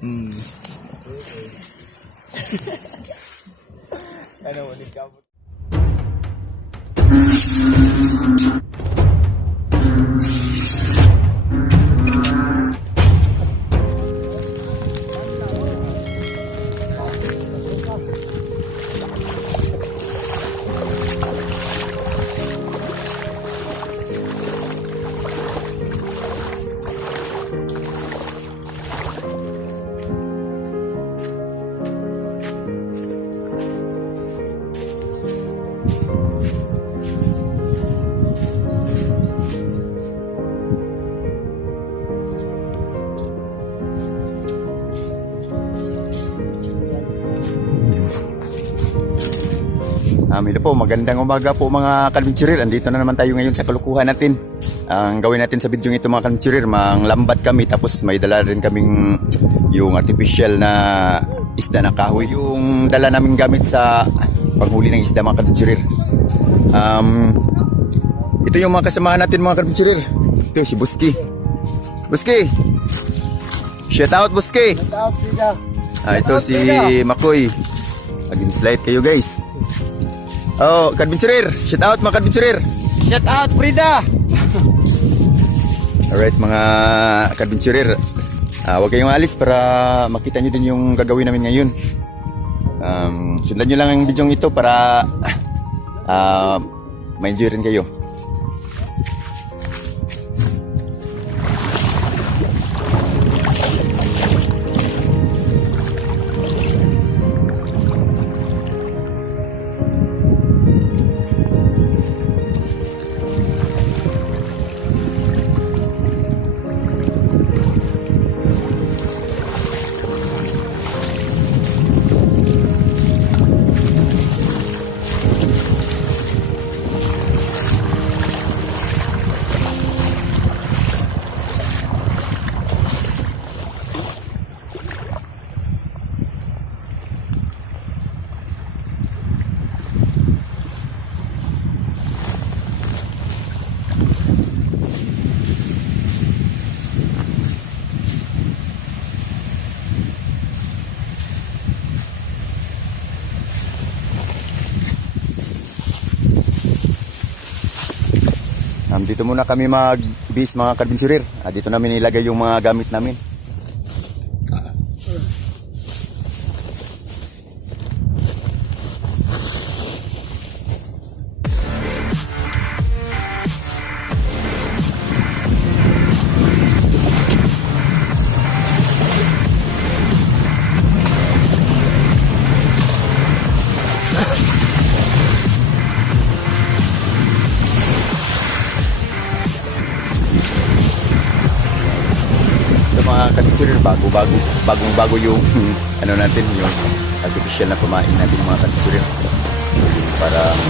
Hmm. Ito po, magandang umaga po mga kalbinsurir. Andito na naman tayo ngayon sa kalukuhan natin. Ang gawin natin sa video ito mga kalbinsurir, manglambat kami tapos may dala rin kaming yung artificial na isda na kahoy. Yung dala namin gamit sa panghuli ng isda mga kalbinsurir. Um, ito yung mga kasamahan natin mga kalbinsurir. Ito si Buski. Buski! Shout out Buski! Taas, Pida. Ah, ito si Makoy. Maging slide kayo guys. Oh, Kadventurer! Shout out mga Kadventurer! Shout out, Frida! Alright mga Kadventurer. Ah, huwag kayong alis para makita nyo din yung gagawin namin ngayon. Um, sundan nyo lang ang video ito para ah, ma-enjoy rin kayo. Dito muna kami mag-base mga Kadventurer. Ah, dito namin ilagay yung mga gamit namin. Kadventurer, bago-bago, bagong-bago yung ano natin, yung artificial na pamain natin mga Kadventurer. Yung parang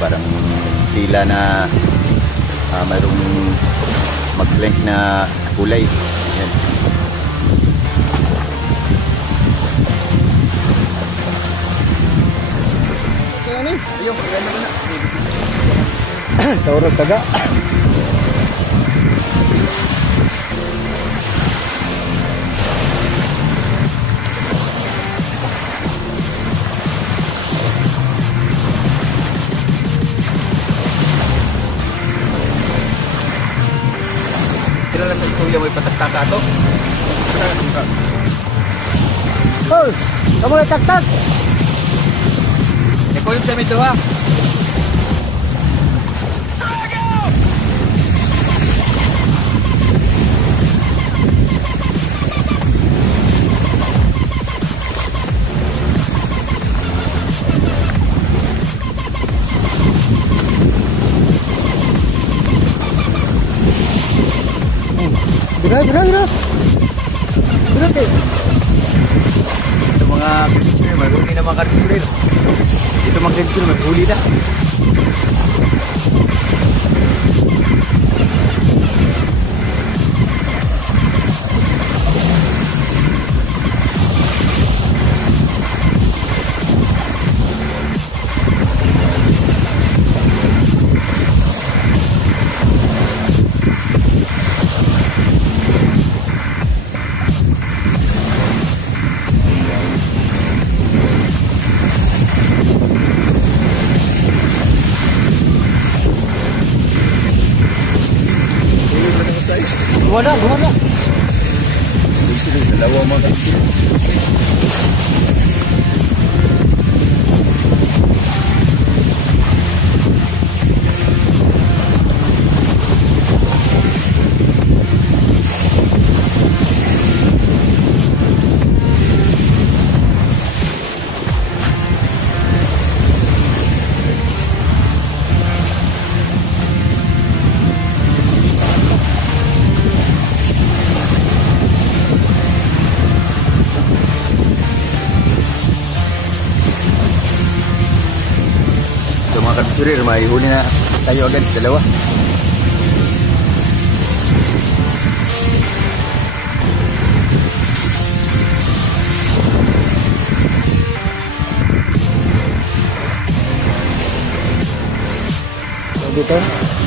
parang tila na ah, mayroong mag-blank na kulay. Yan. Ayun, maganda na. Taurag taga. May patakta to. Sila na Hoy! Kamu na taktak! Ikaw yung sa may duha. Bira, bira! Bira, te! Ito mga may huli na mga creature. Ito mga may huli na. Sila, dalawa mga Kadventurer, may huli na tayo agad, dalawa. So,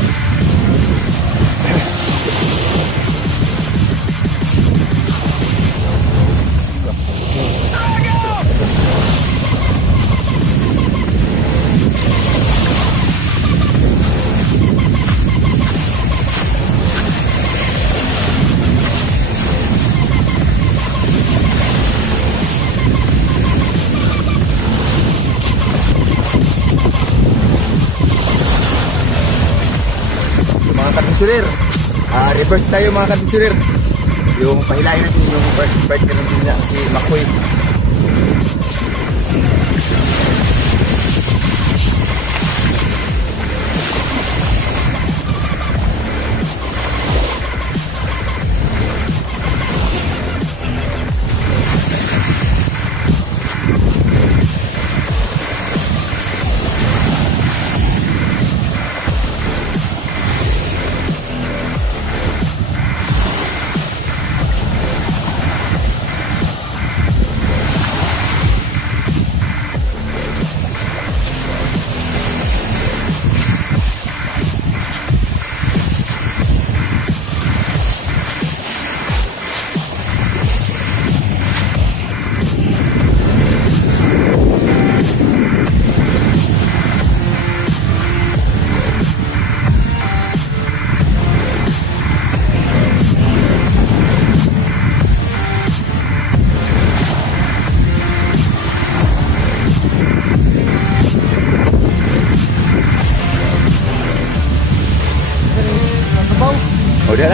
kadventurer, ah reverse tayo mga kadventurer. Yung pahilain natin yung part, part ka na si Makoy.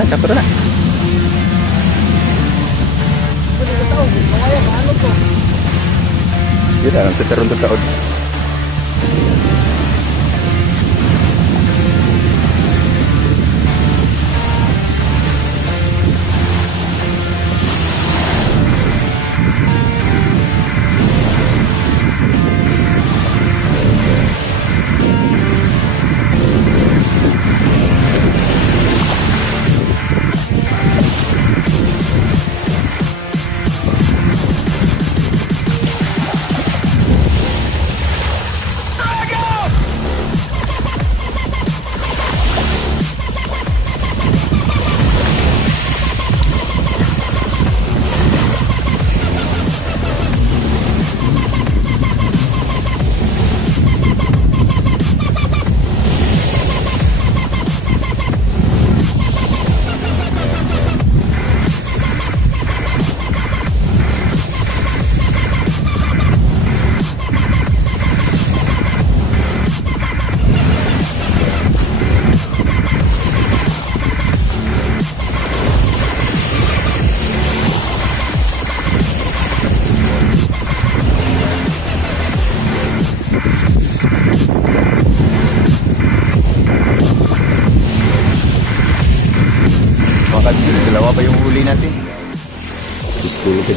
Di na, sakto na. Lang, sa taron taon.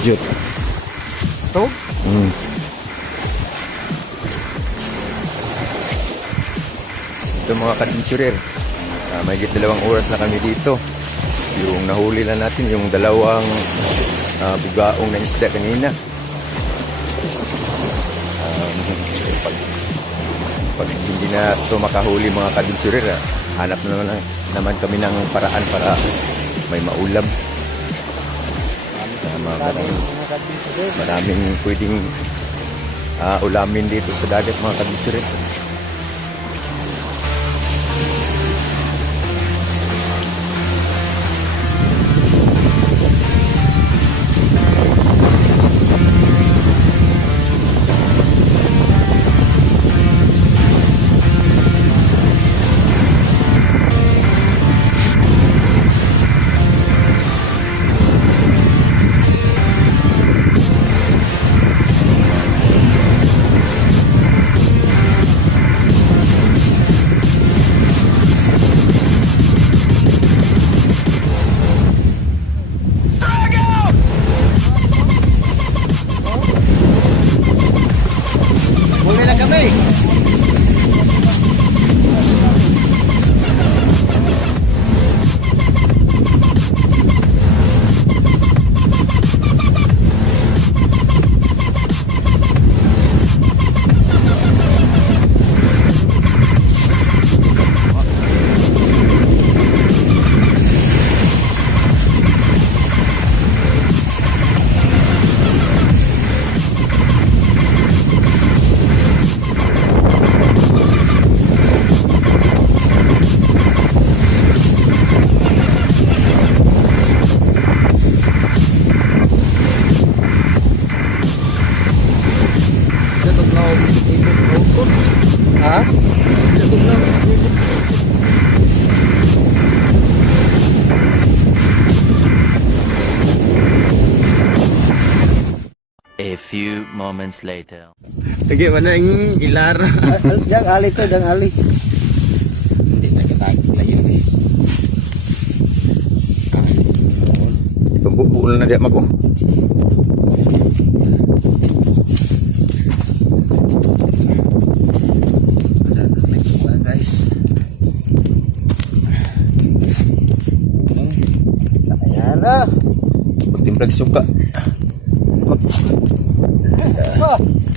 School ka, Jot. To? Mm. Ito mga kadventurer, uh, may dalawang oras na kami dito. Yung nahuli lang natin, yung dalawang ah, bugaong na isda kanina. Um, pag, pag hindi na ito makahuli mga kadventurer, ah, hanap na naman, naman kami ng paraan para may maulam. Kadventurer. Maraming pwedeng ah, ulamin dito sa dagat mga kabitsurit. Moments later. Lagi mana yung ilar. Yang ali to, yang ali. Hindi na kita lagi ni. Pembubulan na dia mako. Guys. Ayan na. Pagtimplag suka. Ah.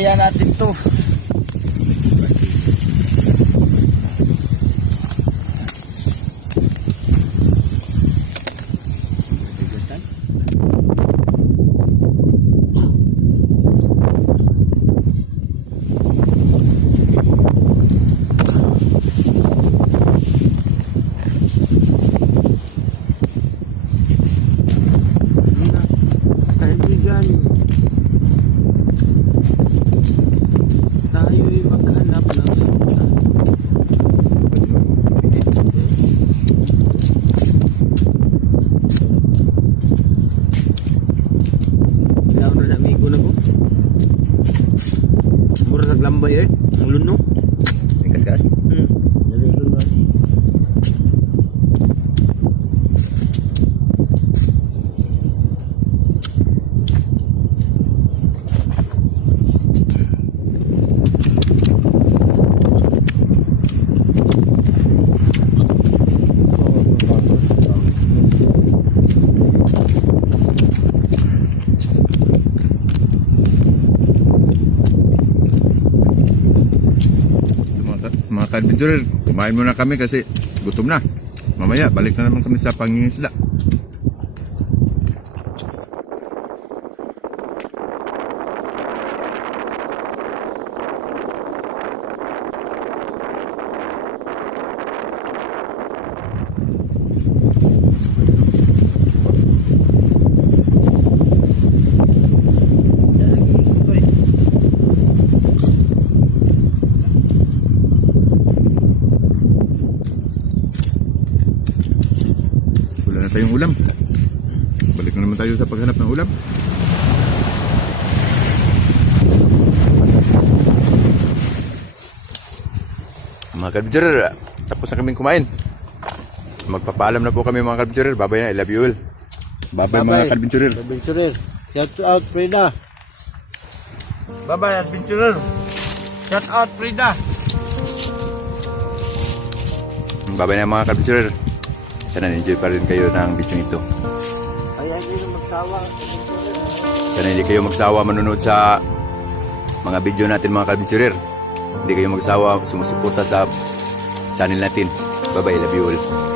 Kaya natin to. Ka-adventurer, kumain muna kami kasi gutom na. Mamaya, balik na naman kami sa pangingisda. Wala na tayong ulam. Balik na naman tayo sa paghanap ng ulam. Mga ka-adventurer, tapos na kaming kumain. Magpapaalam na po kami mga ka-adventurer. Babay na, I love you all. Babay, mga ka-adventurer. Adventurer. Shout out, Frida. Bye-bye, adventurer. Shout out, Frida. Babay na mga ka-adventurer. Sana enjoy pa rin kayo ng video ito. Hindi na magsawa. Sana hindi kayo magsawa manonood sa mga video natin mga ka-adventurer. Hindi kayo magsawa sumusuporta sa channel natin. Bye-bye, love you all.